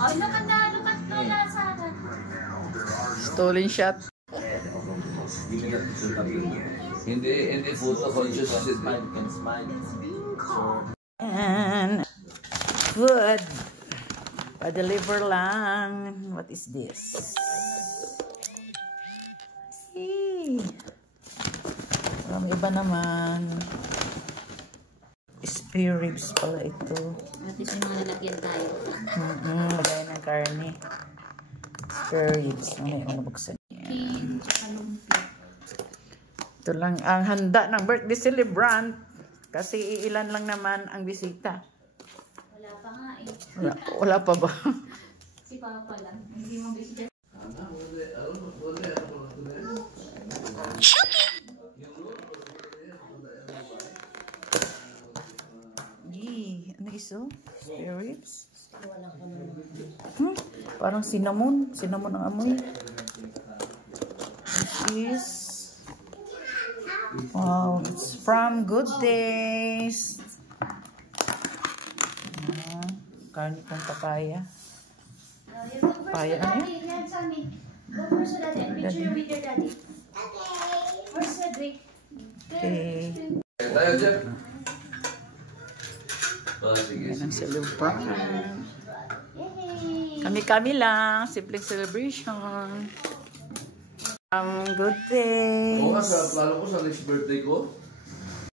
Ay, nakanda, lukat na sa akin. Stolen shot. Hindi photo conscious. And food. Pa-deliver lang. What is this? Hey. Parang iba naman. Spare ribs pala ito. At least yung mga nalagyan tayo. Lagay ng karne. Spare ribs. Ano buksan yan? Ito lang ang handa ng birthday celebrant. Kasi ilan lang naman ang bisita. Wala pa nga eh. Wala pa ba? Si Papa lang. Hindi mo bisita. Ano iso? Spare ribs? Parang cinnamon. Cinnamon ang amoy. This is... Wow, it's from Good Taste. Karne kong papaya. Papaya ano yun? Yan, Sammy. Go first to daddy. Picture with your daddy. Okay. First, Cedric. Okay. Tayo, Jeff. Yan ang celebrant. Kami-kami lang. Simpleng celebration. Good Taste. Oo nga, plano ko sa next birthday ko.